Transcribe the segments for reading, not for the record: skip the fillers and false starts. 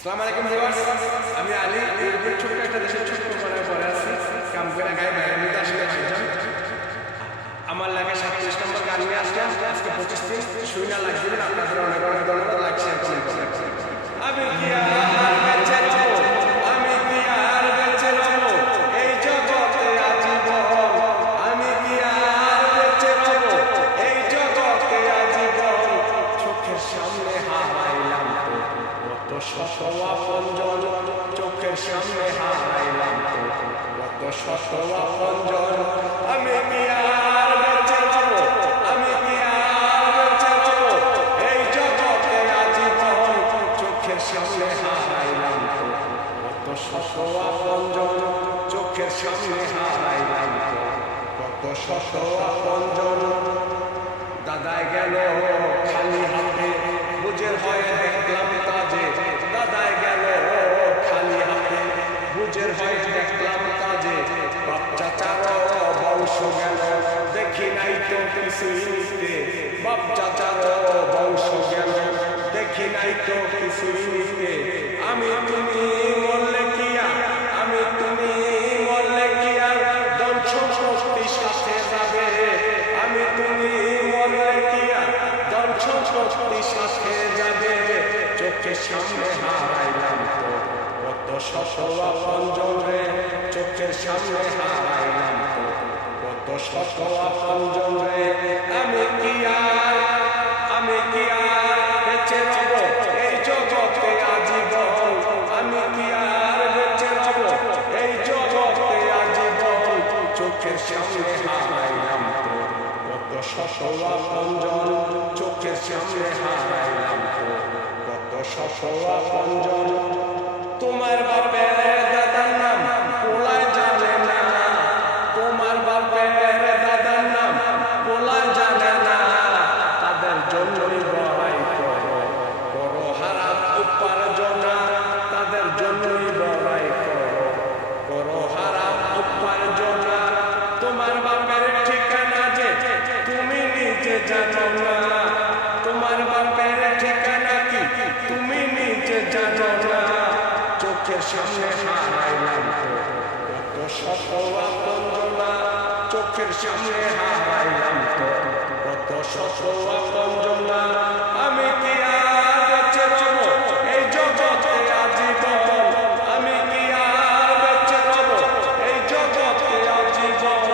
আসসালামু আলাইকুম ভিউয়ার্স, আমি আলী। এই ছোট্ট একটা দেশের ছোট্ট কোনায় পড়ে আছি, কাম করে গায়ে বাইরে নিতে আসলে ভাইজান আমার লাগে 37 নম্বর গান নিয়ে আসলাম। আজকে 25 দিন শুই না লাগবে। আপনাদের অনেক অনেক ধন্যবাদ। লাইক শেয়ার কমেন্ট করবেন। আমি কি আর বেঁচে রব, আমি কি আর বেঁচে রব এই জগতে আজীবন, আমি কি আর বেঁচে রব এই জগতে আজীবন। চোখের সামনে হারাইলাম কত শত আপনজন, চোখের সামনে হারাইলাম কত শত আপনজন। আমি কি আর বেঁচে রব, আমি কি আর বেঁচে রব এই জগতে আজীবন। চোখের সামনে হারাইলাম কত শত আপনজন, চোখের সামনে হারাইলাম কত শত আপনজন। দাদায় গেল খালি হাতে, বুঝের হয়ে দেখলাম তাজে। দাদায় গেল খালি হাতে, বুঝের হয়ে দেখলাম তাজে। বাপ চাচারও বংশ গেল, দেখি নাই তো কিছুই নিতে। বাপ চাচারও বংশ গেল, দেখি নাই তো কিছুই নিতে। আমি তুমি মরলে কি আর, আমি তুমি মরলে কি আর ধ্বংস শক্তি সাথে যাবে। আমি তুমি মরলে কি আর ধ্বংস শক্তি সাথে যাবে। চোখের সামনে হারাইলাম তো কত শত আপনজন রে, চোখের সামনে হারাইলাম তো কত শত আপনজন রে। আমি কি আর, আমি কি আর বেঁচে রব এই জগতে আজীবন, আমি কি আর বেঁচে রব এই জগতে আজীবন। চোখের সামনে হারাইলাম তো কত শত আপনজন, চোখের সামনে হারাইলাম তো কত শত আপনজন। তোমার বাপের দাদার নাম পোলায় জানে না, তোমার বাপের দাদার নাম পোলায় জানে না। তাদের জন্যই বড়াই করো, করো হারাম উপার্জনা। তাদের জন্যই বড়াই করো, করো হারাম উপার্জনা। তোমার বাপের ঠিকানা যে তুমি নিজে জানো না, তোমার বাপের ঠিকানা কি তুমি নিজে জানো না। চোখের সামনে হারাইলাম কত শত আপনজনা, চোখের সামনে হারাইলাম কত শত আপনজনা। আমি কি আর বেঁচে রব এই জগতে আজীবন, আমি কি আর বেঁচে রব এই জগতে আজীবন।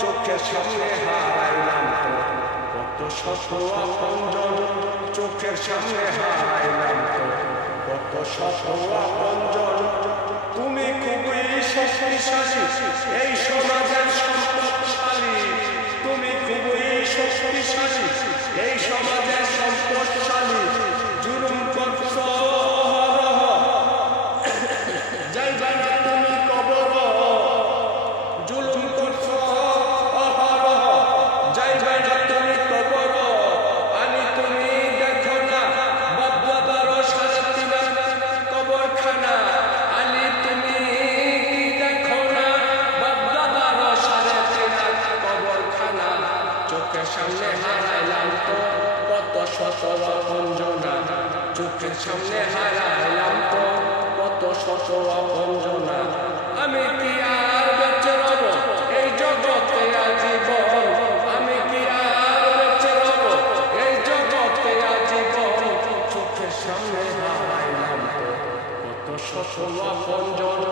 চোখের সামনে হারাইলাম কত শত আপনজন, চোখের সামনে হারাইলাম কত শত আপনজন। তুমি খুবই শক্তিশালী এই সমাজের সম্পদশালী, তুমি খুবই শক্তিশালী এই সমাজের সম্পদশালী। জুলুম করছ যাইবা না তুমি কবর, জুলুম করছ অহরহ যাইবা না তুমি কবর। আনি তুমি দেখো না বাবা সারা দিনা কবরখানা, আনি তুমি দেখো না বাবা সারা দিনা কবরখানা। চোখের সামনে হারাইলাম তো কত শত আপনজনা, চোখের সামনে হারাইলাম তো কত শত আপনজনা। আমি কি আর বেঁচে রব এই জগতে আজীবন, আমি কি আর বেঁচে রব এই জগতে আজীবন। চোখের সামনে হারাইলাম কত শত আপনজন,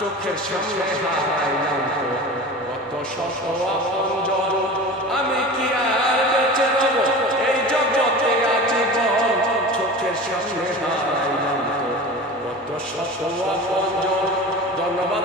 চোখের সামনে হারাইলাম কত শত আপনজন। আমি কি আর বেঁচে রব এই জগতে আজীবন। চোখের সামনে হারাইলাম কত শত আপনজন। ধন্যবাদ।